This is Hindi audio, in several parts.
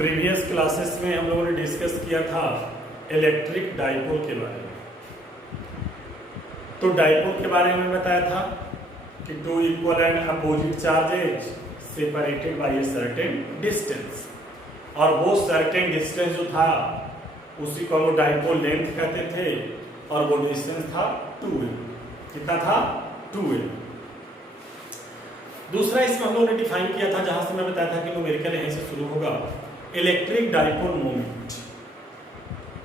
प्रीवियस क्लासेस में हम लोगों ने डिस्कस किया था इलेक्ट्रिक डाइपोल के बारे में। तो डाइपोल के बारे में बताया था कि two equal and opposite charges separated by a certain distance, और वो सर्टेन डिस्टेंस जो था उसी को हम डाइपोल लेंथ कहते थे, और वो डिस्टेंस था 2l। कितना था? 2l। दूसरा इसमें हम लोगों ने डिफाइन किया था, जहां से मैं बताया था कि न्यूमेरिकल यहीं से शुरू होगा, इलेक्ट्रिक डाइपोल मोमेंट।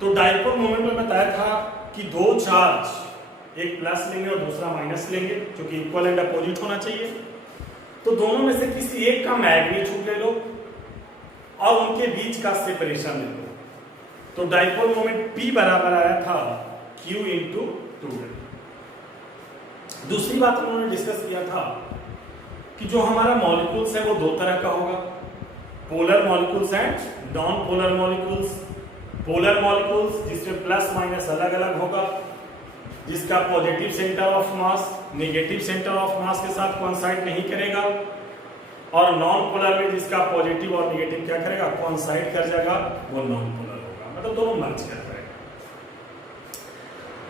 तो डाइपोल मोमेंट में बताया था कि दो चार्ज, एक प्लस लेंगे और दूसरा माइनस लेंगे, जो कि इक्वल एंड अपोजिट होना चाहिए। तो दोनों में से किसी एक का मैग्नीट्यूड ले लो और उनके बीच का सेपरेशन ले लो। तो डाइपोल मोमेंट P बराबर आया था Q इंटू 2l। दूसरी बात उन्होंने डिस्कस किया था कि जो हमारा मॉलिक्यूल्स है वो दो तरह का होगा, polar molecules and non polar molecules. Polar molecules जिसमें प्लस माइनस अलग अलग होगा, जिसका positive centre of mass negative centre of mass के साथ कोइंसाइड नहीं करेगा, और नॉन पोलर में जिसका पॉजिटिव और नेगेटिव क्या करेगा, कोइंसाइड कर जाएगा, वो नॉन पोलर होगा, मतलब दोनों मर्ज कर जाएगा।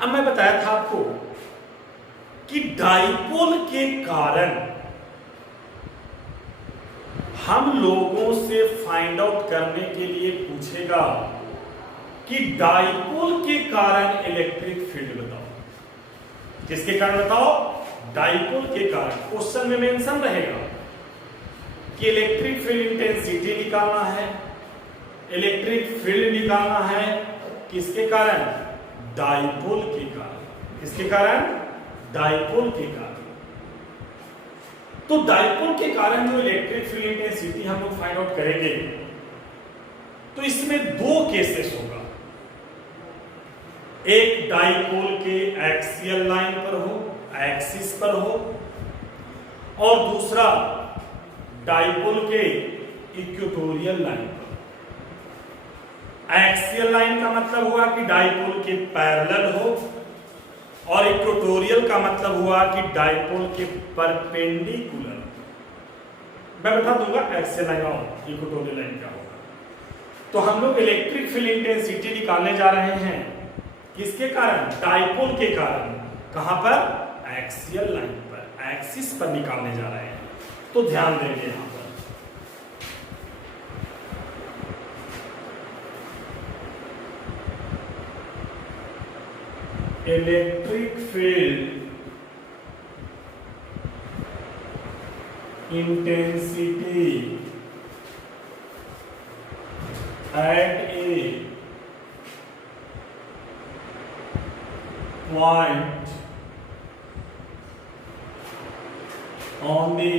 अब मैं बताया था आपको कि डाइपोल के कारण हम लोगों से फाइंड आउट करने के लिए पूछेगा कि डाइपोल के कारण इलेक्ट्रिक फील्ड बताओ। किसके कारण बताओ? डाइपोल के कारण। क्वेश्चन में मेंशन रहेगा कि इलेक्ट्रिक फील्ड इंटेंसिटी निकालना है, इलेक्ट्रिक फील्ड निकालना है, किसके कारण? डाइपोल के कारण। किसके कारण? डाइपोल के कारण। तो डाइपोल के कारण जो इलेक्ट्रिक फील्ड इंटेंसिटी हम लोग फाइंड आउट करेंगे, तो इसमें दो केसेस होगा। एक डाइपोल के एक्सियल लाइन पर हो, एक्सिस पर हो, और दूसरा डाइपोल के इक्वेटोरियल लाइन पर। एक्सियल लाइन का मतलब हुआ कि डाइपोल के पैरेलल हो, और इक्वेटोरियल का मतलब हुआ कि डाइपोल के परपेंडिकुलर। मैं बता दूंगा एक्सियल लाइन और इक्वेटोरियल लाइन क्या होगा। तो हम लोग इलेक्ट्रिक फील्ड इंटेंसिटी निकालने जा रहे हैं, किसके कारण? डाइपोल के कारण। कहां पर? एक्सियल लाइन पर, एक्सिस पर निकालने जा रहे हैं। तो ध्यान देंगे यहां पर electric field intensity eight A point on the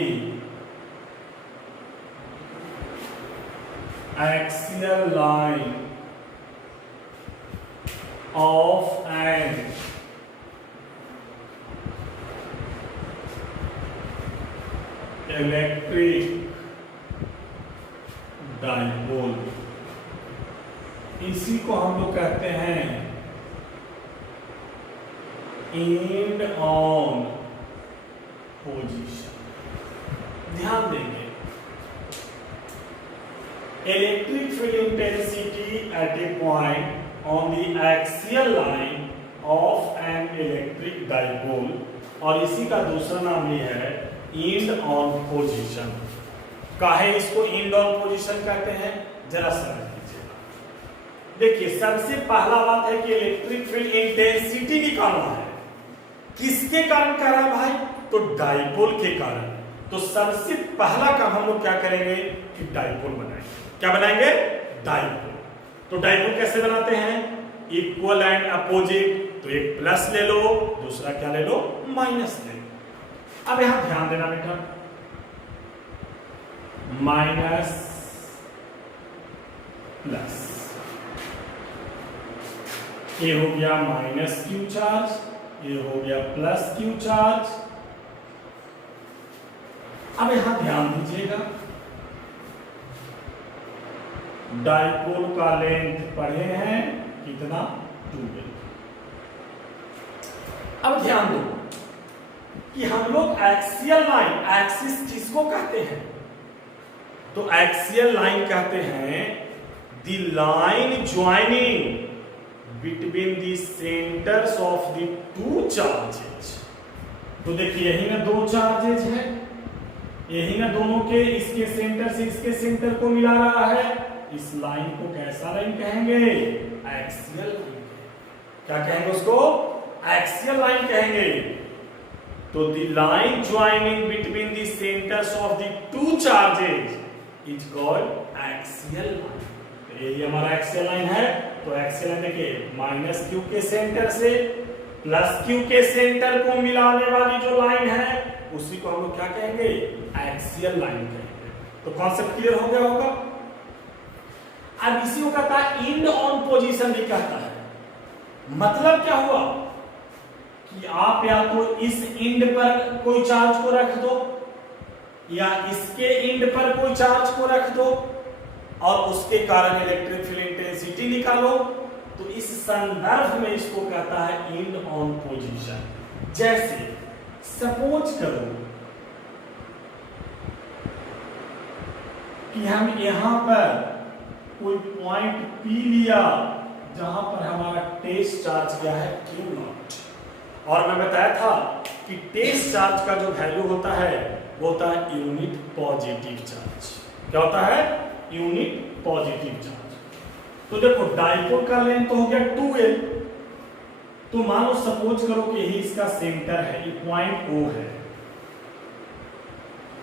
axial line of an electric dipole, इसी को हम लोग कहते हैं एंड ऑन पोजीशन। ध्यान देंगे, electric field intensity eight A point on the axial line of an electric dipole, और इसी का दूसरा नाम ये है एंड ऑन पोजीशन। काहे इसको एंड ऑन पोजीशन कहते हैं, जरा समझ लीजिएगा। देखिए, सबसे पहला बात है कि इलेक्ट्रिक फील्ड इंटेंसिटी निकालना है। किसके कारण कह रहा है भाई? तो डाइपोल के कारण। तो सबसे पहला काम हम लोग क्या करेंगे कि डाइपोल बनाएंगे। क्या बनाएंगे? डाइपोल। तो डाइपोल कैसे बनाते हैं? Equal and opposite. तो एक प्लस ले लो, दूसरा क्या ले लो? माइनस ले लो। अब यहां ध्यान देना बेटा, माइनस प्लस, ये हो गया माइनस क्यू चार्ज, ये हो गया प्लस क्यू चार्ज। अब यहां ध्यान दीजिएगा, डाइपोल का लेंथ पढ़े हैं कितना? 2l। अब ध्यान दो कि हम लोग एक्सियल लाइन, एक्सिस जिसको कहते हैं, तो एक्सियल लाइन कहते हैं the line joining between the centres of the two charges. तो देखिए यही ना दो चार्जेज है, यही ना दोनों के इसके सेंटर से इसके सेंटर को मिला रहा है। इस लाइन को कैसा लाइन कहेंगे? Axial line. क्या कहेंगे उसको? एक्सियल लाइन कहेंगे। तो the line joining between the centres of the two charges is called axial line. यही हमारा एक्सियल लाइन है। तो एक्सियल लाइन देखिए माइनस क्यू के सेंटर से प्लस क्यू के सेंटर को मिलाने वाली जो लाइन है उसी को हम लोग क्या कहेंगे? एक्सियल लाइन कहेंगे। तो कॉन्सेप्ट क्लियर हो गया होगा। अब इसी को कहता है इंड ऑन पोजीशन भी कहता है। मतलब क्या हुआ कि आप या तो इस इंड पर कोई चार्ज को रख दो या इसके इंड पर कोई चार्ज को रख दो और उसके कारण इलेक्ट्रिक फील्ड इंटेंसिटी निकालो। तो इस संदर्भ में इसको कहता है इंड ऑन पोजीशन। जैसे सपोज करो कि हम यहां पर कोई पॉइंट P लिया जहां पर हमारा टेस्ट चार्ज क्या है? Q0। और मैं बताया था कि टेस्ट चार्ज का जो वैल्यू होता है वो होता है यूनिट पॉजिटिव चार्ज। क्या होता है? Unit positive charge. तो देखो डाइपोल का लेंथ तो हो गया 2L। तो मान लो सपोज करो कि यही इसका सेंटर है, ये पॉइंट O है।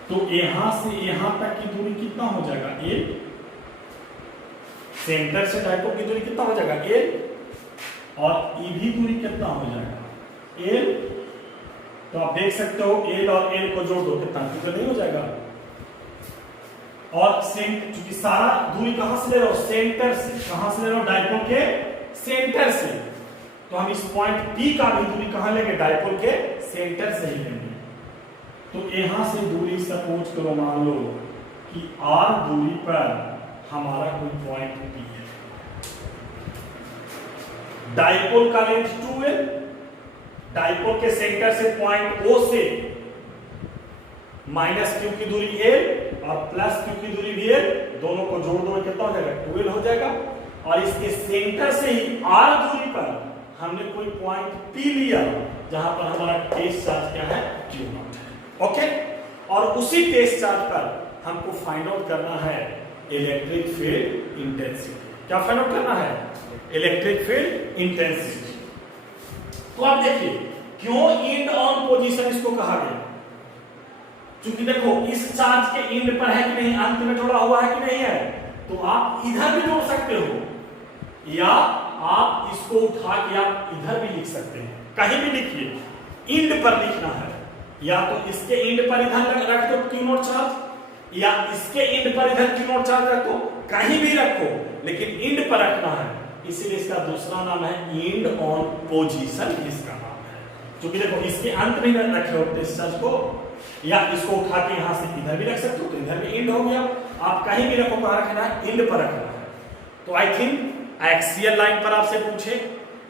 तो यहां से यहां तक की दूरी कितना हो जाएगा? L। सेंटर से डाइपोल की दूरी कितना हो जाएगा? L। और ये भी दूरी कितना हो जाएगा? L। तो आप देख सकते हो L और L को जोड़ दो कितना तो नहीं हो जाएगा। और क्योंकि सारा दूरी कहां से ले रहे हो? सेंटर से। कहां से ले रहे हो? डाइपोल के सेंटर से। तो हम इस पॉइंट P का भी दूरी कहां लेंगे? डाइपोल के सेंटर से ही लेंगे। तो यहां से दूरी सपोज करो मान लो कि R दूरी पर हमारा कोई पॉइंट P है। डाइपोल का लेंथ 2L, डाइपोल के सेंटर से पॉइंट O से माइनस Q की दूरी L और प्लस Q की दूरी भी L, दोनों को जोड़ दो कितना हो जाएगा? 2L हो जाएगा। और इसके सेंटर से ही R दूरी पर हमने कोई पॉइंट P लिया जहां पर हमारा टेस्ट चार्ज क्या है? Q0 है। ओके। और उसी टेस्ट चार्ज पर हमको फाइंड आउट करना है इलेक्ट्रिक फील्ड इंटेंसिटी। क्या फाइंड आउट करना है? Electric field intensity. तो आप देखिए क्यों इंड ऑन पोजीशन इसको कहा गया? क्योंकि देखो इस चार्ज के इंड पर है कि नहीं, अंत में जोड़ा हुआ है कि नहीं है। तो आप इधर भी जोड़ सकते हो या आप इसको उठा के आप इधर भी लिख सकते हैं। कहीं भी लिखिए, इंड पर लिखना है। या तो इसके इंड पर इधर रख दो Q0 चार्ज या इसके इंड पर इधर Q0 चार्ज रख दो, कहीं भी रखो लेकिन इंड पर रखना है। इसीलिए इसका दूसरा नाम है इंड ऑन पोजीशन, इसका नाम है। क्योंकि देखो इसके अंत में रखे हो टेस्ट चार्ज को या इसको उठा के यहां से इधर भी रख सकते हो तो इधर भी इंड हो गया। आप कहीं भी रखो, कहां रखना है? इंड पर रखना है। तो आई थिंक एक्सियल लाइन पर आपसे पूछे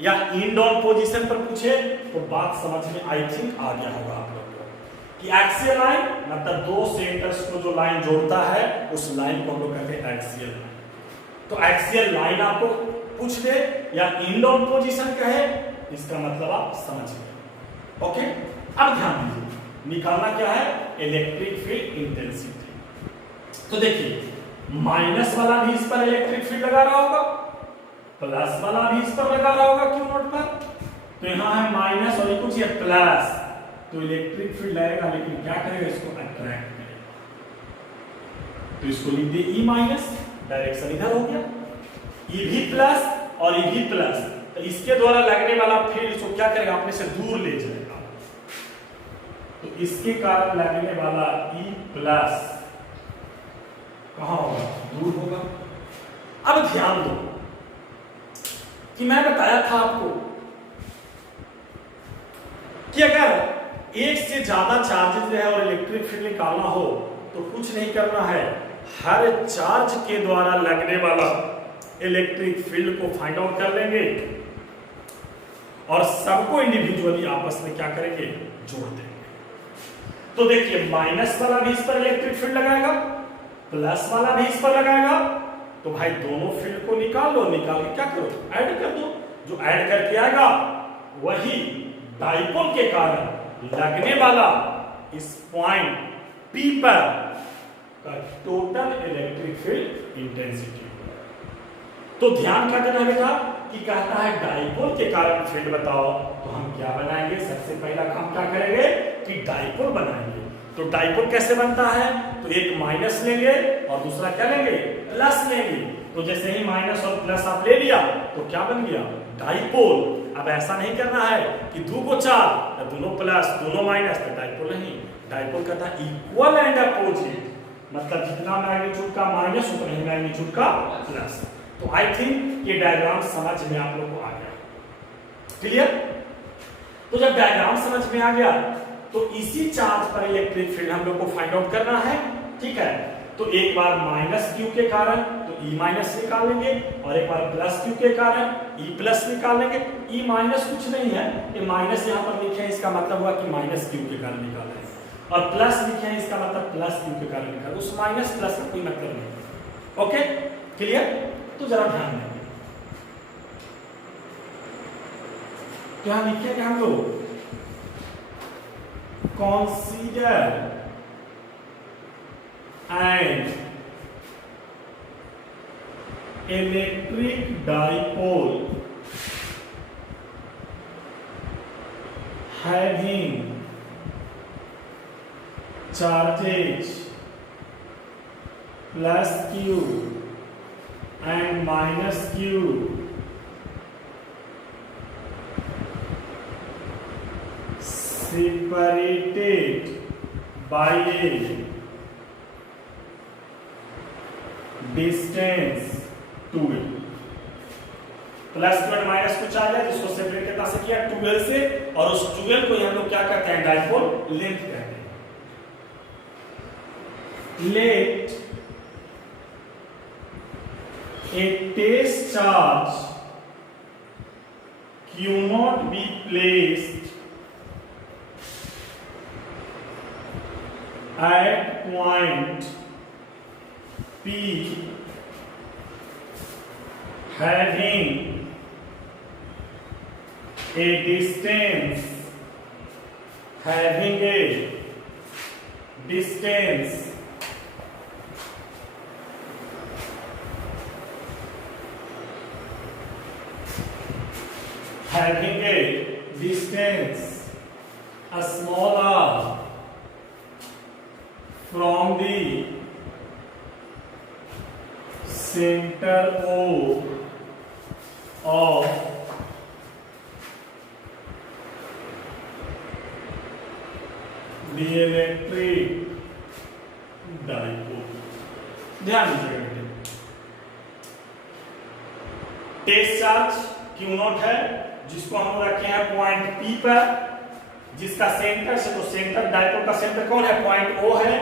या इंड ऑन पोजीशन पर पूछे तो बात समझ में आई थिंक आ गया होगा आप लोगों को कि एक्सियल लाइन मतलब दो सेंटर्स को जो लाइन जोड़ता है उस लाइन को हम लोग कहते हैं एक्सियल लाइन। तो एक्सियल लाइन आपको पूछ दे या इंड ऑन पोजीशन कहे, इसका मतलब आप समझ गए। ओके। अब ध्यान दीजिए, निकालना क्या है? Electric field intensity. तो देखिए माइनस वाला भी इस पर इलेक्ट्रिक फील्ड लगा रहा होगा, प्लस वाला भी इस पर लगा रहा होगा Q0 पर। तो यहां है माइनस और कुछ ये प्लस, तो इलेक्ट्रिक फील्ड लगेगा लेकिन क्या करेगा? इसको अट्रैक्ट करेगा। तो इसको लिख दे E माइनस, डायरेक्शन इधर हो गया। E भी प्लस और E भी प्लस, तो इसके द्वारा लगने वाला फील्ड इसको क्या करेगा? अपने से दूर ले जाएगा। तो इसके कारण लगने वाला E प्लस कहां होगा? दूर होगा। अब ध्यान दो कि मैं बताया था आपको कि अगर एक से ज्यादा चार्जेस है और इलेक्ट्रिक फील्ड निकालना हो तो कुछ नहीं करना है, हर चार्ज के द्वारा लगने वाला इलेक्ट्रिक फील्ड को फाइंड आउट कर लेंगे और सबको इंडिविजुअली आपस में क्या करेंगे? जोड़ देंगे। तो देखिए माइनस वाला भी इस पर इलेक्ट्रिक फील्ड लगाएगा, प्लस वाला भी इस पर लगाएगा। तो भाई दोनों फील्ड को निकाल लो, निकाल के क्या करो, ऐड कर दो। जो ऐड करके आएगा वही डाइपोल के कारण लगने वाला इस पॉइंट P पर का टोटल इलेक्ट्रिक फील्ड इंटेंसिटी। तो ध्यान क्या देना बेटा कि कहता है डाइपोल के कारण फील्ड बताओ, तो हम क्या बनाएंगे, सबसे पहला काम क्या करेंगे कि डाइपोल बनाएंगे। तो डाइपोल कैसे बनता है, तो एक माइनस लेंगे और दूसरा क्या लेंगे, प्लस लेंगे। तो जैसे ही माइनस और प्लस आप ले लिया तो क्या बन गया, डाइपोल। अब ऐसा नहीं करना है कि 2 को 4 तो दोनों प्लस दोनों माइनस, तो डाइपोल नहीं। डाइपोल कहता है इक्वल एंड अपोजिट, मतलब जितना मैग्नीट्यूड का माइनस उतना ही मैग्नीट्यूड का प्लस। तो आई थिंक ये डायग्राम समझ में आप लोग को आ गया, क्लियर। तो जब डायग्राम समझ में आ गया तो इसी चार्ज पर इलेक्ट्रिक फील्ड हम लोग को फाइंड आउट करना है, ठीक है। तो एक बार माइनस क्यू के कारण तो ई माइनस निकाल लेंगे, और एक बार प्लस क्यू के कारण ई प्लस निकाल लेंगे। ई माइनस कुछ नहीं है, ये माइनस यहाँ पर लिखे हैं, इसका मतलब हुआ कि माइनस क्यू के कारण निकाल रहे हैं, और प्लस लिखे हैं, इसका मतलब प्लस क्यू के कारण निकाल। उस माइनस प्लस का कोई मतलब नहीं, ओके क्लियर। तो जरा ध्यान देंगे, क्या लिखे हम लोग, consider an electric dipole having charges plus q and minus q separated by a distance 2l। Plus और माइनस कुछ आ गया जिसको सेपरेट कैसे से किया 2l से, और उस 2l को हम लोग क्या कहते हैं, डाइपोल लेंथ कहते हैं। Let a test charge q not be placed at point P having a distance smaller from the center O of the electric dipole। ध्यान दीजिएगा बेटे, टेस्ट चार्ज क्यू नॉट है जिसको हम रखे हैं पॉइंट पी पर, जिसका सेंटर से, तो सेंटर डाइपोल का सेंटर कौन है, पॉइंट ओ है,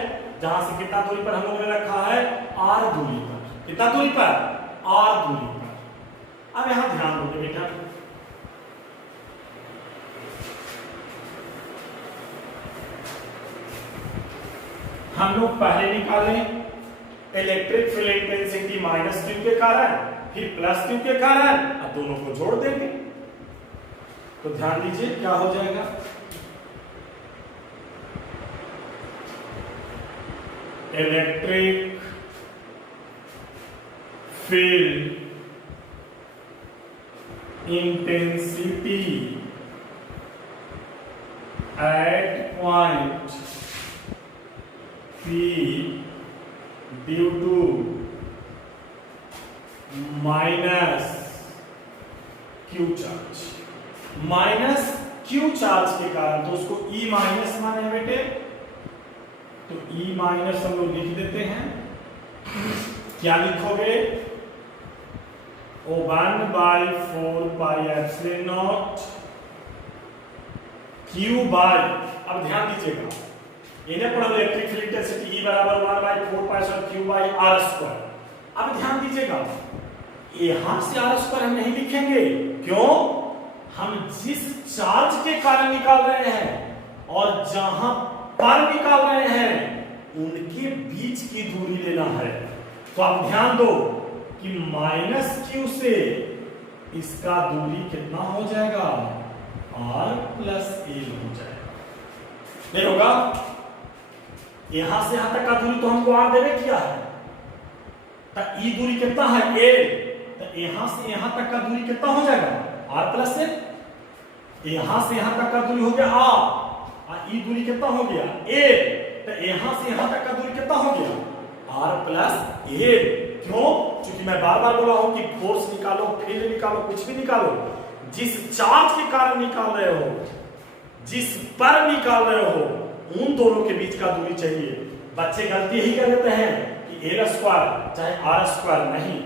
जहां से कितना दूरी पर हम लोगों ने रखा है, आर दूरी पर। कितना दूरी पर, आर दूरी पर। अब यहां ध्यान दोगे बेटा, हम लोग पहले निकाले electric field intensity minus Q के कारण, फिर प्लस क्यू के कारण, अब दोनों को जोड़ देंगे। तो ध्यान दीजिए क्या हो जाएगा, electric field intensity at point P due to minus Q charge, minus Q charge के कारण, तो उसको E माइनस माने बेटे, तो E माइनस हम लोग लिख देते हैं। क्या लिखोगे, O1 by 4 pi epsilon not Q by, अब ध्यान दीजिएगा, इन्हें पढ़ो इलेक्ट्रिक फील्ड इंटेंसिटी E बराबर 1 by 4 pi epsilon Q by R square. अब ध्यान दीजिएगा, यहां से R स्क्वायर हम नहीं लिखेंगे, क्यों, हम जिस चार्ज के कारण निकाल रहे हैं और जहां पर निकाल रहे हैं उनके बीच की दूरी लेना है। तो आप ध्यान दो कि माइनस क्यू से इसका दूरी कितना हो जाएगा, आर प्लस एल हो जाएगा। नहीं होगा, यहां से यहां तक का दूरी तो हमको आर देवे किया है, तो ई दूरी कितना है एल, तो यहां से यहां तक का दूरी कितना हो जाएगा, आर प्लस एल। यहां से यहां तक का दूरी हो गया आर, और ई दूरी कितना हो गया एल, तो यहां से यहां तक का दूरी कितना हो गया, आर प्लस एल। क्यों? क्योंकि मैं बार बार बोला हूं कि फोर्स निकालो, फील्ड निकालो, कुछ भी निकालो, जिस चार्ज के कारण निकाल रहे हो, जिस पर निकाल रहे हो, उन दोनों के बीच का दूरी चाहिए। बच्चे गलती यही कर देते हैं कि एल स्क्वायर चाहे आर स्क्वायर, नहीं।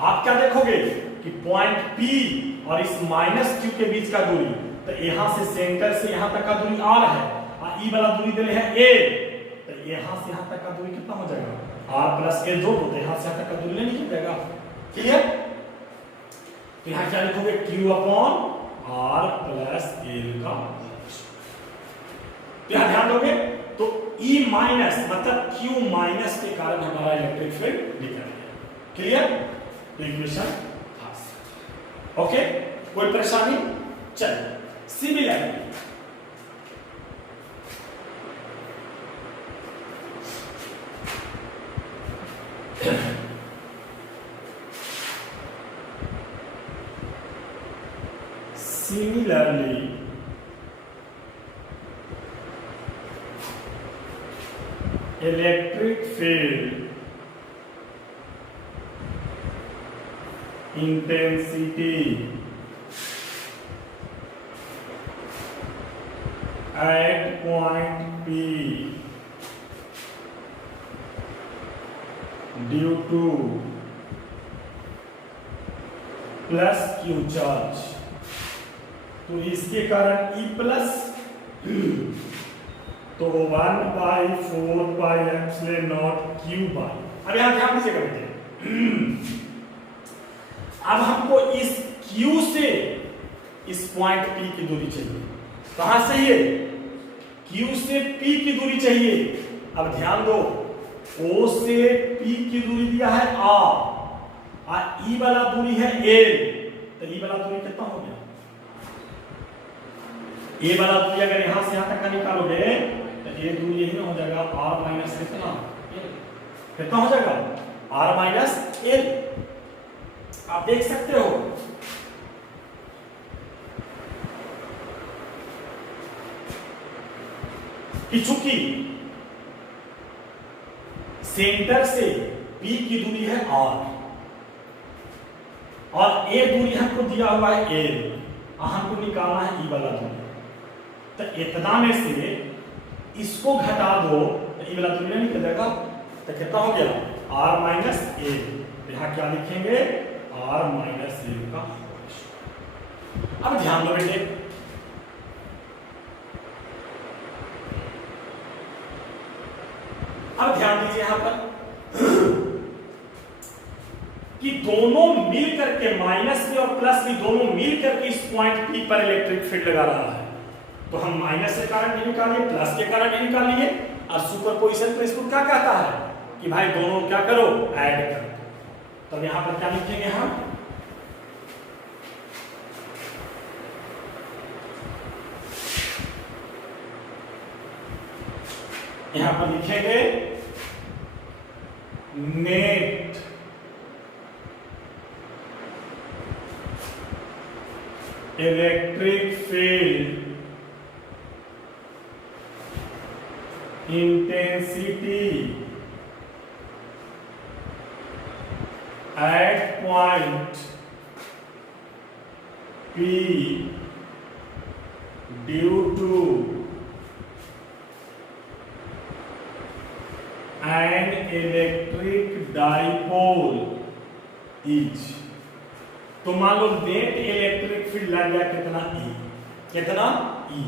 आप क्या देखोगे कि पॉइंट पी और इस माइनस क्यू के बीच का दूरी, तो यहां से सेंटर से यहां तक का दूरी आर है, और ई वाला दूरी देले है ए, तो यहां से यहां तक का दूरी कितना हो जाएगा, आर प्लस एल जोड़ दो, तो यहां से यहां तक का दूरी नहीं जाएगा। क्लियर? तो यहां क्या लिखोगे, Q upon are plus L का। यहां ध्यान दोगे तो E माइनस मतलब Q माइनस के कारण हमारा इलेक्ट्रिक फील्ड निकल गया। क्लियर? तो इक्वेशन पास। ओके, कोई परेशानी? चलिए, similarly electric field intensity at point P due to plus Q charge, तो इसके कारण E प्लस, तो 1/4πε0 अब यहां ध्यान दीजिएगा बेटे। अब हमको इस Q से इस पॉइंट P की दूरी चाहिए। कहां से ये Q से P की दूरी चाहिए। अब ध्यान दो, O से P की दूरी दिया है R, और E वाला दूरी है L, तो E वाला दूरी कितना हो गया, A वाला दूरी अगर यहां से यहां तक का निकालोगे तो ये दूरी यही हो जाएगा r माइनस कितना, कितना हो जाएगा, r माइनस एल। आप देख सकते हो कि चूंकि सेंटर से P की दूरी है r और A दूरी हमको दिया हुआ है L, हमको निकालना है E वाला दूरी, तो इतना में से इसको घटा दो तो ई वाला दूरी नहीं निकल जाएगा, तो कितना हो गया, r माइनस ए। यहां क्या लिखेंगे, r माइनस ए का। अब ध्यान दो बेटे, अब ध्यान दीजिए यहां पर कि दोनों मिल करके, माइनस भी और प्लस भी दोनों मिल करके इस पॉइंट P पर इलेक्ट्रिक फील्ड लगा रहा है। तो हम माइनस के कारण भी निकालिए, प्लस के कारण भी निकालिए, और सुपरपोजिशन प्रिंसिपल क्या कहता है कि भाई दोनों क्या करो, ऐड करो। तब यहां पर क्या लिखेंगे हम, यहां पर लिखेंगे net electric field intensity at point P due to an electric dipole is। तो मान लो नेट इलेक्ट्रिक फील्ड लग गया कितना, E, कितना E,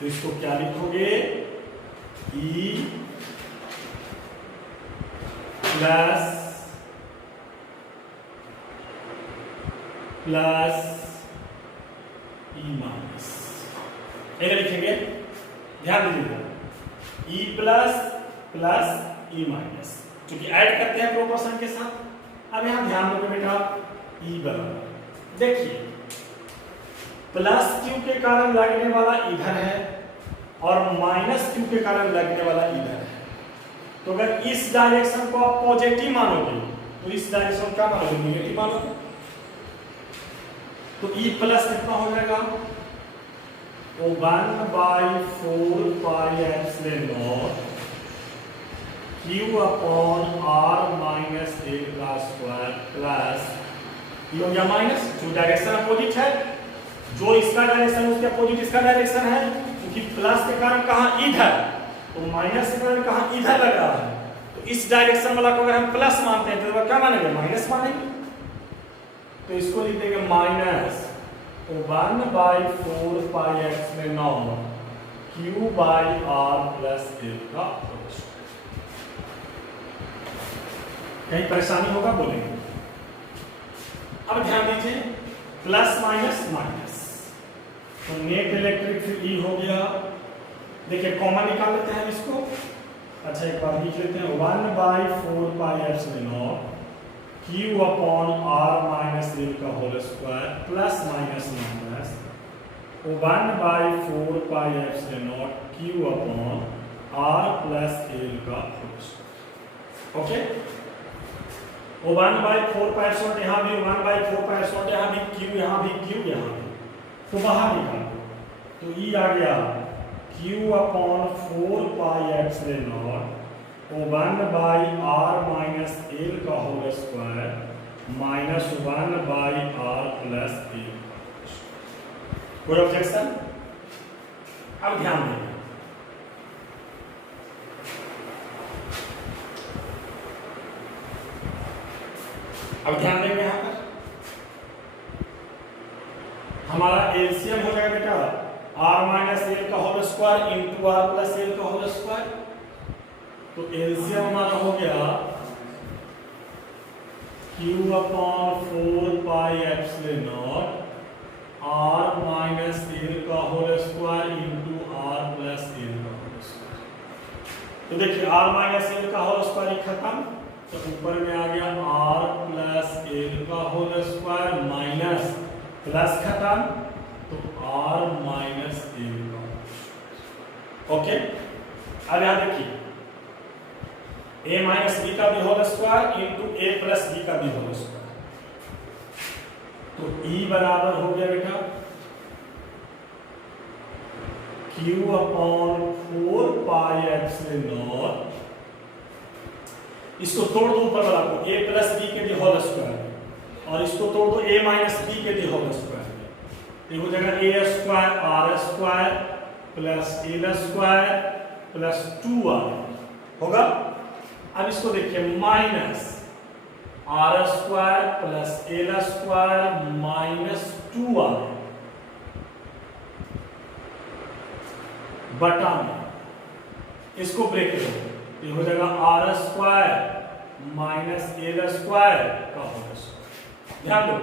तो इसको क्या लिखोगे, E प्लस E माइनस, ऐसे लिखेंगे। ध्यान दीजिएगा, E प्लस E माइनस, क्योंकि ऐड करते हैं प्रोपोर्शन के साथ। अब यहाँ ध्यान दो बेटा, ई बराबर देखिए प्लस क्यू के कारण लगने वाला इधर है और माइनस क्यू के कारण लगने वाला इधर है। तो अगर इस डायरेक्शन को आप पॉजिटिव मानोगे तो इस डायरेक्शन क्या मानोगे, नेगेटिव मानोगे। तो ई प्लस कितना हो जाएगा, वो 1/4 pi epsilon not Q upon are minus L का स्क्वायर प्लस ये हो गया माइनस, जो डायरेक्शन अपोजिट है, जो इसका डायरेक्शन उसके अपोजिट इसका डायरेक्शन है, क्योंकि प्लस के कारण कहां इधर, तो माइनस के कारण कहां इधर लग रहा है। तो इस डायरेक्शन वाला को अगर हम प्लस मानते हैं तो क्या मानेंगे, माइनस मानेंगे। तो इसको लिख देंगे minus 1/4 pi epsilon not Q by R plus L का होल स्क्वायर। कहीं परेशानी होगा बोलेंगे। अब ध्यान दीजिए प्लस माइनस माइनस, तो नेट इलेक्ट्रिक फील्ड ई हो गया। देखिए कॉमन निकाल लेते हैं इसको। अच्छा एक बार लिख लेते हैं 1/4 pi epsilon not Q upon are minus L का whole square plus minus minus 1/4 pi epsilon not Q upon are plus L का whole square. Okay, 1/4 pi epsilon यहाँ भी 1/4 पाई एप्सिलॉन यहाँ भी क्यू यहाँ भी क्यू यहाँ भी, तो बाहर निकाल दो। तो ई आ गया q upon 4 pi epsilon not 1/r minus L का whole square minus 1/r plus l. कोई ऑब्जेक्शन? अब ध्यान दें, अब ध्यान देंगे यहां पर हमारा एलसीएम हो जाएगा बेटा r माइनस एल का whole square into r plus L का होल स्क्वायर। तो एलसीएम हमारा हो गया q upon 4 pi epsilon not r minus L का whole square into r plus L का होल स्क्वायर। तो देखिए r माइनस एल का होल स्क्वायर खत्म, तो ऊपर में आ गया r प्लस एल का होल स्क्वायर माइनस प्लस खत्म, तो r माइनस एल का होल स्क्वायर। ओके, अब यहां देखिए a माइनस बी का भी whole square into a plus B का भी होल स्क्वायर। तो E बराबर हो गया बेटा q upon 4 pi epsilon not, इसको तोड़ दो ऊपर वाला को a प्लस बी के भी होल स्क्वायर और इसको तोड़ दो a माइनस बी के भी होल स्क्वायर। ये हो जाएगा a square r square plus l square plus 2r होगा। अब इसको देखिए minus r square plus l square minus 2r बटा में इसको ब्रेक करो, ये हो जाएगा r square minus L square का होल स्क्वायर। ध्यान दो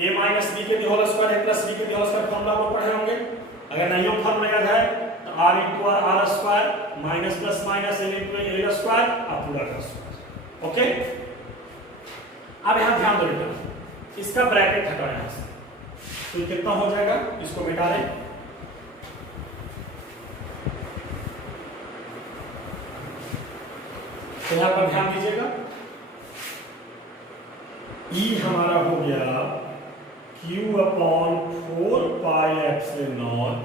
a माइनस बी के भी whole square a plus B के भी होल स्क्वायर फॉर्मूला को पढ़े होंगे। अगर नहीं हो फॉर्मूला याद है तो r into R square minus plus minus L into L square आप पूरा का स्क्वायर। ओके, अब यहां ध्यान दो बेटा, इसका ब्रैकेट हटाओ यहां से, तो कितना हो जाएगा, इसको मिटा दें। तो यहां पर ध्यान दीजिएगा, E हमारा हो गया Q upon 4 pi epsilon not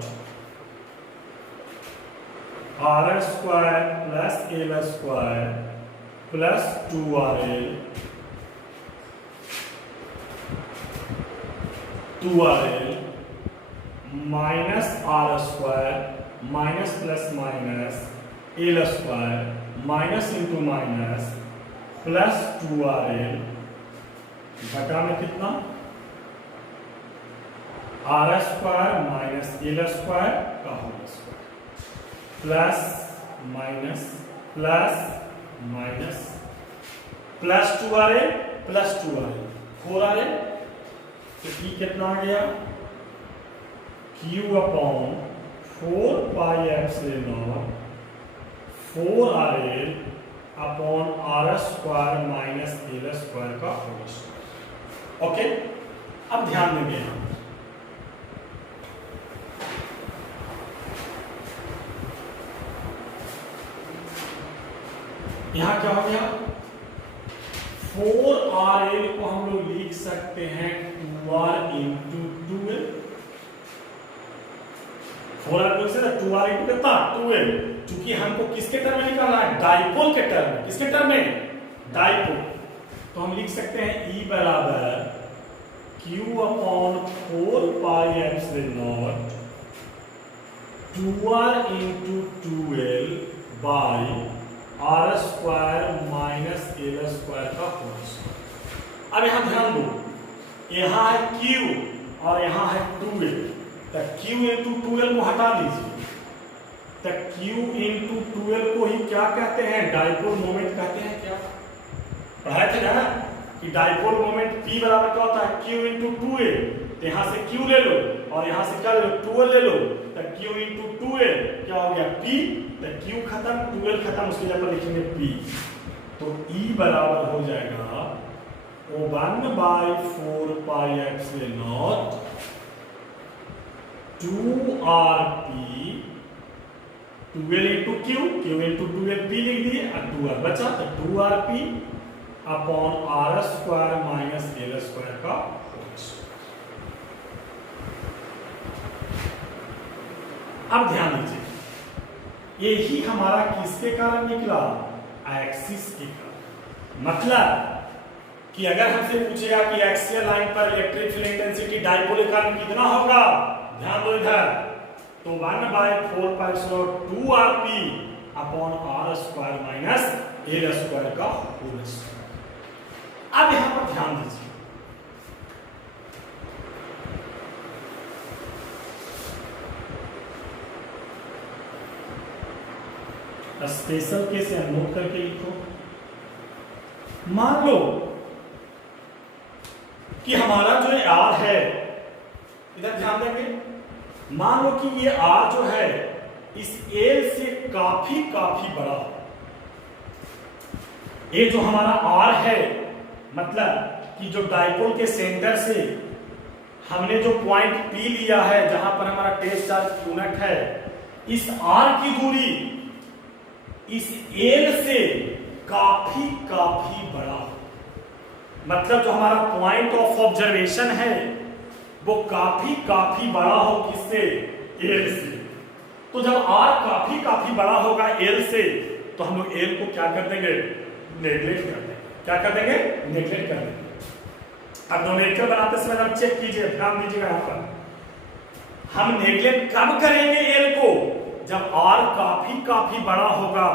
r square plus l square plus 2rl 2rl minus r square minus plus minus L square minus into minus plus 2rl घटा में कितना r square minus L square का whole square plus minus plus minus plus 2rl plus 2rl 4rl। तो ई कितना आ गया q upon 4 pi epsilon not 4rl upon are square minus L square का होल स्क्वायर। ओके, अब ध्यान देंगे हम, यहां क्या हो गया, 4RL को हम लोग लिख सकते हैं 2R इंटू 2L। 4R को 2R इंटू कितना 2L, क्योंकि हमको किसके टर्म में निकालना है, डाइपोल के टर्म में। किसके टर्म में, डाइपोल। तो हम लिख सकते हैं E बराबर Q upon 4 pi epsilon naught 2R into 2L by R square minus L square का होल स्क्वायर। अब यहां ध्यान दो, यहां है Q और यहां है 2L, तो Q इंटू 2L को हटा दीजिए, तो Q इंटू 2L को ही क्या कहते हैं, डाइपोल मोमेंट कहते हैं। क्या पढ़ाए थे ना कि डाइपोल मोमेंट P बराबर क्या होता है, Q इंटू 2L। तो यहां से Q ले लो और यहां से क्या ले लो, 2L ले लो, तो Q इंटू 2L क्या हो गया P, तो Q खत्म 2L खत्म, उसकी जगह पर लिखेंगे P। तो E बराबर हो जाएगा 1/4 pi epsilon naught 2RP 2L into Q into 2L P लिख दिए और 2R बचा, तो 2RP upon are square minus L square का होल स्क्वायर। अब ध्यान दीजिए, यही हमारा किसके कारण निकला, एक्सिस के कारण। मतलब कि अगर हमसे पूछेगा कि एक्सियल लाइन पर इलेक्ट्रिक फील्ड इंटेंसिटी डाइपोल के कारण कितना होगा, ध्यान दो इधर, तो 1/4 pi epsilon 2RP upon are square minus L square का होल स्क्वायर। अब यहां पर ध्यान दीजिए, स्पेशल केस या नोट करके लिखो। मान लो कि हमारा जो R है, इधर ध्यान देंगे, मान लो कि ये R जो है इस L से काफी बड़ा हो। ये जो हमारा R है, मतलब कि जो डाइपोल के सेंटर से हमने जो पॉइंट P लिया है, जहां पर हमारा टेस्ट चार्ज यूनिट है, इस R की दूरी इस L से काफी बड़ा, मतलब जो हमारा पॉइंट ऑफ ऑब्जर्वेशन है वो काफी बड़ा हो, किससे, L से। तो जब R काफी बड़ा होगा L से, तो हम लोग L को क्या कर देंगे, नेगलेक्ट कर देंगे। क्या कर देंगे, नेगलेक्ट कर देंगे। अब न्यूमेरिकल बनाते समय आप चेक कीजिए, ध्यान दीजिएगा, यहां पर हम नेगलेक्ट कब करेंगे L को, जब R काफी बड़ा होगा,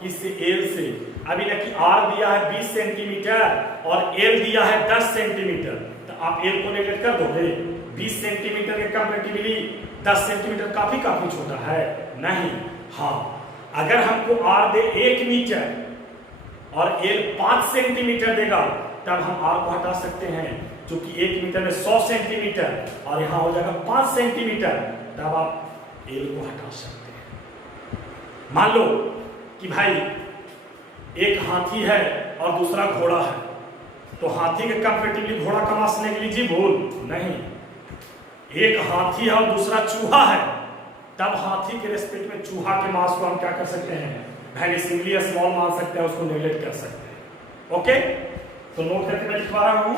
किससे, L से। अभी ना कि R दिया है 20 सेंटीमीटर और L दिया है 10 सेंटीमीटर, तो आप L को नेगलेक्ट कर दोगे। 20 सेंटीमीटर के कंपैरेटिवली 10 सेंटीमीटर काफी छोटा है, नहीं। हाँ, अगर हमको R दे 1 मीटर और L 5 सेंटीमीटर देगा, तब हम R को हटा सकते हैं, क्योंकि 1 मीटर में 100 सेंटीमीटर और यहां हो जाएगा 5 सेंटीमीटर, तब आप L को हटा सकते हैं। मान लो कि भाई एक हाथी है और दूसरा घोड़ा है, तो हाथी के कंपैरेटिवली घोड़ा का मास ले लीजिए, बोल नहीं। एक हाथी है और दूसरा चूहा है, तब हाथी के रेस्पेक्ट में चूहा के मास को हम क्या कर सकते हैं, वैनिसिंगली स्मॉल मान सकते हैं, उसको नेगलेक्ट कर सकते हैं। ओके, तो नोट करके मैं लिखवा रहा हूं,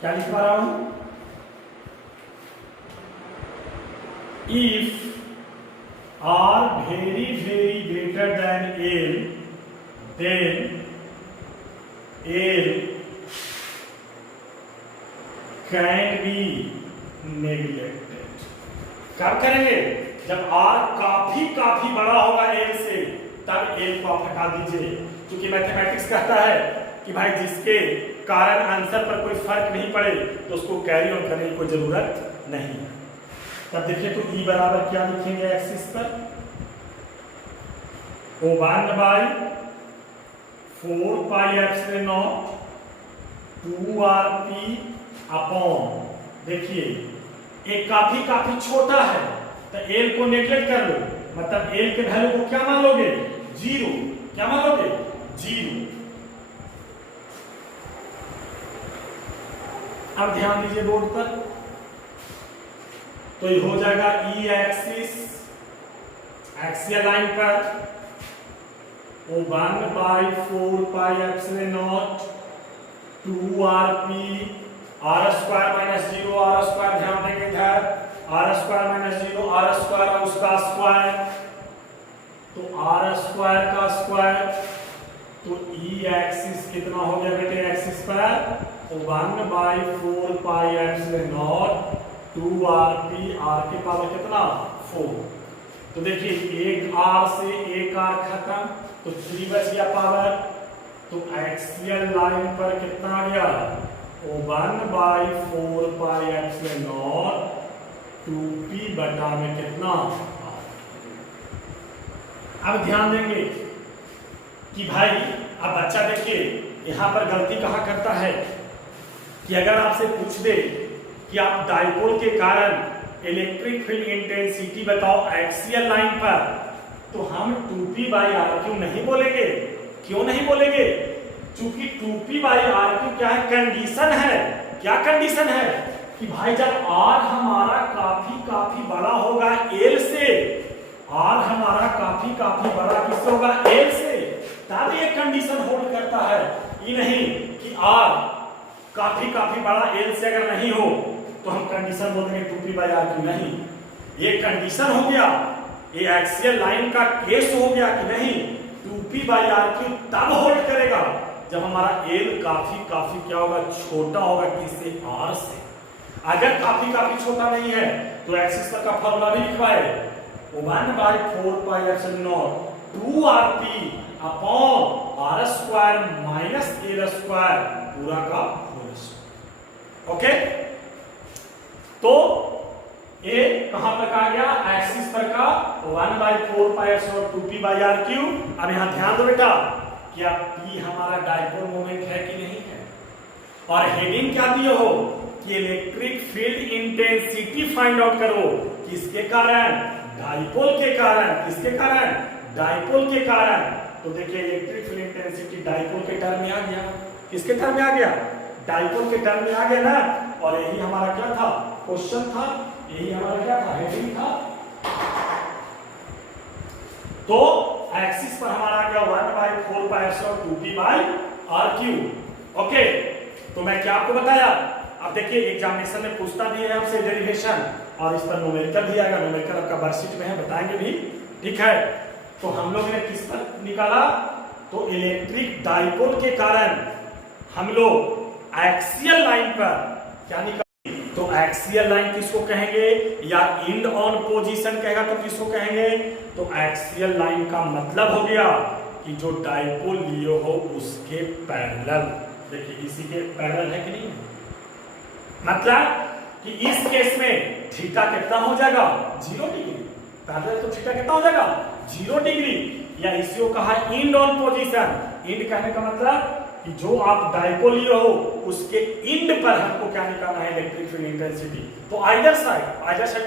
क्या लिखवा रहा हूं, if R very greater than L, then L can be neglected। कब करेंगे, जब R काफी बड़ा होगा L से, तब L को आप हटा दीजिए, क्योंकि मैथमेटिक्स कहता है कि भाई जिसके कारण आंसर पर कोई फर्क नहीं पड़े, तो उसको कैरी ऑन करने की कोई जरूरत नहीं है। तब देखिए, तो E बराबर क्या लिखेंगे एक्सिस पर, 1/4 pi epsilon naught 2RP upon, देखिए एक काफी छोटा है, तो L को नेगलेक्ट कर लो, मतलब L के वैल्यू को क्या मान लोगे, 0। क्या मान लोगे, अब ध्यान दीजिए बोर्ड पर, तो ये हो जाएगा ई एक्सिस एक्सियल लाइन पर वो 1/4πε0 2rp r² - 0 r², ध्यान देंगे इधर r² - 0 r² और उसका स्क्वायर, तो r² का स्क्वायर, तो ई एक्सिस कितना हो गया बेटे एक्सिस पर, तो 1/4πε0 2rp, r के पावर कितना 4। तो देखिए एक r से एक r खत्म, तो 3 बच गया पावर, तो एक्सियल लाइन पर कितना आ गया, 1/4πε0 2p बटा में कितना। अब ध्यान देंगे कि भाई अब बच्चा देखिए यहां पर गलती कहां करता है कि अगर आपसे पूछ दे कि आप डाइपोल के कारण इलेक्ट्रिक फील्ड इंटेंसिटी बताओ एक्सियल लाइन पर, तो हम 2p/r³ नहीं बोलेंगे। क्यों नहीं बोलेंगे? क्योंकि 2p/r³ क्या है, कंडीशन है। क्या कंडीशन है कि भाई जब r हमारा काफी बड़ा होगा l से, r हमारा काफी बड़ा किससे होगा, l से, तब ये कंडीशन होल्ड करता है। ये नहीं कि r काफी बड़ा l से अगर नहीं हो तो हम कंडीशन बोल देंगे 2p/r³। नहीं, ये कंडीशन हो गया, ये एक्सियल लाइन का केस हो गया कि नहीं 2p/r³ तब होल्ड करेगा जब हमारा l काफी क्या होगा, छोटा होगा किससे, r से। अगर काफी छोटा नहीं है तो एक्सिस का फॉर्मूला भी लिखवाए, 1/4πε0 2rp अपॉन r² - l² पूरा का होल। ओके, तो ये कहां तक आ गया, एक्सिस पर का 1/4πε0 2p/r³। अब यहां ध्यान दो बेटा, क्या p हमारा डाइपोल मोमेंट है कि नहीं है, और हेडिंग क्या दिए हो कि electric field intensity find out करो, किसके कारण, डाइपोल के कारण। किसके कारण, डाइपोल के कारण। तो देखिए इलेक्ट्रिक फील्ड इंटेंसिटी डाइपोल के टर्म में आ गया। किसके टर्म में आ गया, डाइपोल के टर्म में आ गया ना। और यही हमारा क्या था, क्वेश्चन था, यही हमारा क्या था, हेडिंग था। तो एक्सिस पर हमारा आ गया 1/4πε0 2p/r³। ओके, तो मैं क्या आपको बताया, अब देखिए एग्जामिनेशन में पूछता भी है आपसे डेरिवेशन, और इस पर न्यूमेरिकल भी आएगा। न्यूमेरिकल आपका वर्कशीट में है, बताएंगे भी, ठीक है। तो हम लोग ने किस पर निकाला, तो इलेक्ट्रिक डाइपोल के कारण हम लोग एक्सियल लाइन पर क्या निकाला, तो एक्सियल लाइन किसको कहेंगे, या इंड ऑन पोजीशन कहेगा तो किसको कहेंगे, तो एक्सियल लाइन का मतलब हो गया कि जो डाइपोल लिए हो उसके पैरेलल। देखिए इसी के पैरेलल है कि नहीं है, मतलब कि इस केस में थीटा कितना हो जाएगा, 0 डिग्री। पैरेलल तो थीटा कितना हो जाएगा, 0 डिग्री। या इसी कहा इंड ऑन पोजीशन। इंड कहने का मतलब कि जो आप डाइपोल लिए हो उसके इंड पर हमको क्या निकालना है, इलेक्ट्रिक फील्ड इंटेंसिटी। तो आइदर साइड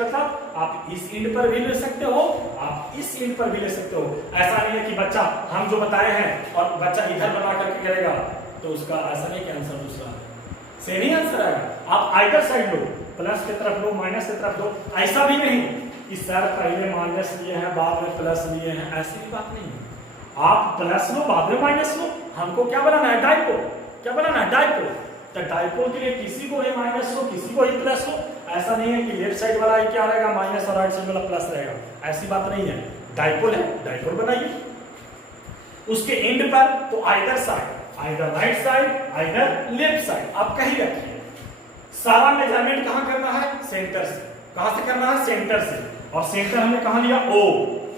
मतलब आप इस इंड पर भी ले सकते हो, आप इस इंड पर भी ले सकते हो। ऐसा नहीं है कि बच्चा हम जो बताए हैं और बच्चा इधर बना करके करेगा, तो उसका ऐसा नहीं कि आंसर दूसरा सेम ही आंसर आएगा। आप आइदर साइड लो, प्लस की तरफ लो, माइनस की तरफ लो। ऐसा भी नहीं कि सर पहले माइनस लिए हैं बाद में प्लस लिए हैं, ऐसी भी बात नहीं है। आप प्लस लो बाद में माइनस लो, हमको क्या बनाना है, डाइपोल। क्या बनाना है, डाइपोल। तो डाइपोल के लिए किसी को ही माइनस लो, किसी को ही प्लस लो। ऐसा नहीं है कि लेफ्ट साइड वाला क्या रहेगा माइनस और राइट साइड वाला प्लस रहेगा, ऐसी बात नहीं है। डाइपोल है, डाइपोल बनाइए उसके एंड पर, तो either side, either right side, either left side, आप कहीं रखिए। सारा मेजरमेंट कहां करना है, सेंटर से। कहां से करना है, सेंटर से। और सेंटर हमने कहां लिया,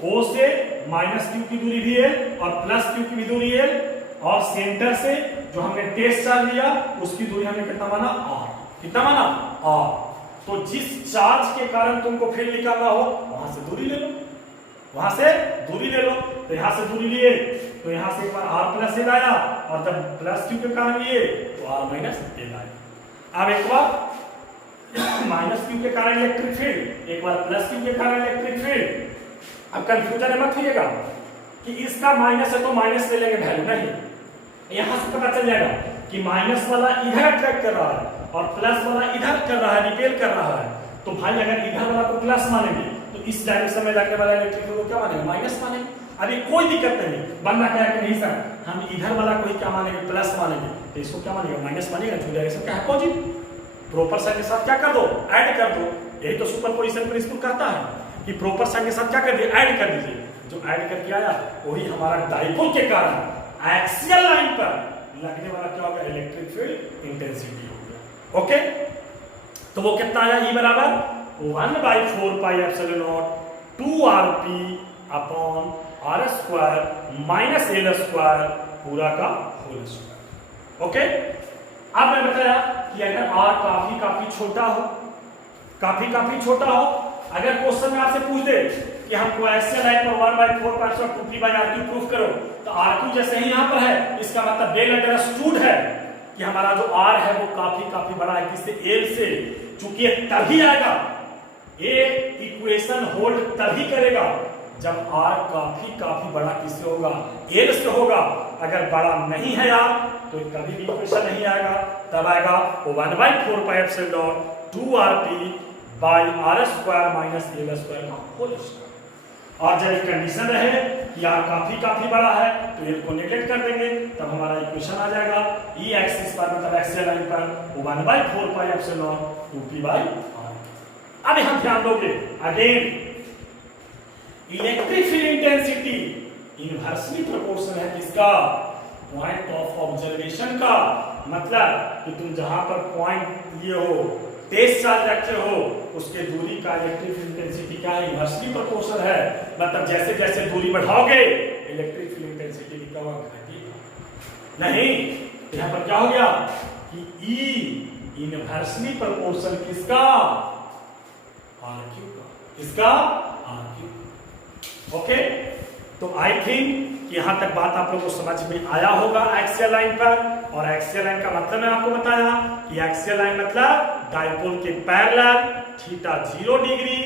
ओ से -q की दूरी भी है और +q की भी दूरी है, और सेंटर से जो हमने टेस्ट चार्ज लिया उसकी दूरी हमने कितना माना, r। कितना माना, r। तो जिस चार्ज के कारण तुमको फील्ड निकालना हो वहां से दूरी ले लो, वहां से दूरी ले लो। तो यहां से दूरी लिए तो यहां से एक बार r+l आया, और जब +q के कारण लिए तो r-l आया। अब एक बार -q के कारण इलेक्ट्रिक फील्ड, एक बार +q के कारण इलेक्ट्रिक फील्ड। अब कंफ्यूजन मत होइएगा कि इसका माइनस है तो माइनस ले लेंगे वैल्यू, नहीं। यहां से पता चल जाएगा कि माइनस वाला इधर अट्रैक्ट कर रहा है और प्लस वाला इधर कर रहा है, रिपेल कर रहा है, तो भाई अगर इधर वाला को प्लस मानेंगे तो इस डायरेक्शन में लगने वाला इलेक्ट्रिक फील्ड को क्या मानेंगे, माइनस मानेंगे। अभी कोई दिक्कत नहीं, बनना क्या है कि नहीं सर हम इधर वाला को ही क्या मानेंगे, प्लस मानेंगे, तो इसको क्या मानेंगे, माइनस मानेंगे, जो डायरेक्शन क्या है अपोजिट, प्रॉपर साइन के साथ क्या कर दो, ऐड कर दो। यही तो सुपरपोजिशन प्रिंसिपल कहता है कि प्रॉपर साइन के साथ क्या कर दिए, ऐड कर दीजिए। जो ऐड करके आया वही हमारा डाइपोल के कारण एक्सियल लाइन पर लगने वाला क्या होगा, इलेक्ट्रिक फील्ड इंटेंसिटी हो गया। ओके, तो वो कितना आया, ई बराबर 1/4πε0 2rp upon r square minus L square पूरा का होल स्क्वायर। ओके, अब मैं बताया कि अगर r काफी छोटा हो, काफी छोटा हो, अगर क्वेश्चन में आपसे पूछ दे कि हमको एक्सियल लाइन पर 1/4π 2p/r³ प्रूफ करो, तो r2 जैसे ही यहां पर है, इसका मतलब वेल अंडरस्टूड है कि हमारा जो r है वो काफी बड़ा है, किससे, l से, चूंकि तभी आएगा, ये इक्वेशन होल्ड तभी करेगा जब r काफी बड़ा किससे होगा, l से होगा। अगर बड़ा नहीं है यार तो कभी भी इक्वेशन नहीं आएगा, तब आएगा 1/4πε0 2rp/r² माइनस एल स्क्वायर का होल स्क्वायर। और जब कंडीशन रहे कि r काफी बड़ा है तो l को नेगलेक्ट कर देंगे, तब हमारा इक्वेशन आ जाएगा ई एक्सिस पर मतलब एक्सियल लाइन पर 1/4πε0 2p/r। अब यहां ध्यान दोगे, again electric field intensity inversely proportional है किसका, पॉइंट ऑफ ऑब्जर्वेशन का। मतलब कि तुम जहां पर पॉइंट लिए हो, तेज चार्ज रखे हो, उसके दूरी का इलेक्ट्रिक फील्ड इंटेंसिटी क्या है, इनवर्सली प्रोपोर्शनल है। मतलब जैसे जैसे दूरी बढ़ाओगे इलेक्ट्रिक फील्ड इंटेंसिटी भी क्या घटेगी। नहीं, यहां पर क्या हो गया कि ई इनवर्सली प्रोपोर्शनल किसका, आर क्यू का, किसका, आर क्यू। ओके, तो आई थिंक कि यहां तक बात आप लोगों को समझ में आया होगा एक्सियल लाइन पर। और एक्सियल लाइन का मतलब मैं आपको बताया कि एक्सियल लाइन मतलब डाइपोल के पैरेलल थीटा 0 डिग्री,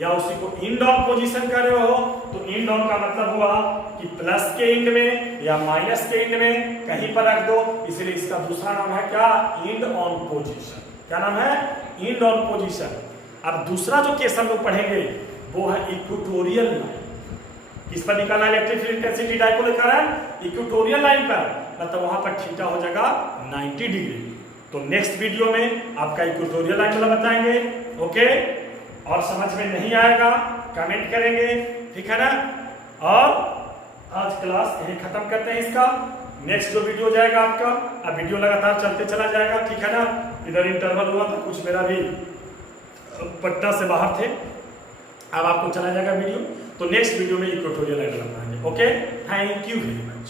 या उसी को इंड ऑन पोजीशन कर रहे हो तो इंड ऑन का मतलब हुआ कि प्लस के इंड में या माइनस के इंड में कहीं पर रख दो, इसलिए इसका दूसरा नाम है क्या, इंड ऑन पोजीशन। क्या नाम है, इंड ऑन पोजीशन। अब दूसरा जो केस हम लोग पढ़ेंगे वो है इक्वेटोरियल लाइन। किस पर निकालना इलेक्ट्रिक फील्ड इंटेंसिटी डाइपोल के कारण, इक्वेटोरियल लाइन पर, मतलब वहां पर थीटा हो जाएगा 90 डिग्री। तो नेक्स्ट वीडियो में आपका इक्वेटोरियल लाइन वाला बताएंगे। ओके, और समझ में नहीं आएगा कमेंट करेंगे, ठीक है ना। और आज क्लास यही खत्म करते हैं इसका। नेक्स्ट जो वीडियो जाएगा आपका, अब वीडियो लगातार चलते चला जाएगा, ठीक है ना। इधर इंटरवल हुआ था कुछ, मेरा भी पटना से बाहर थे, अब आपको चला जाएगा वीडियो। तो नेक्स्ट वीडियो में इक्वेटोरियल लाइन बनाएंगे। Okay, thank you very much.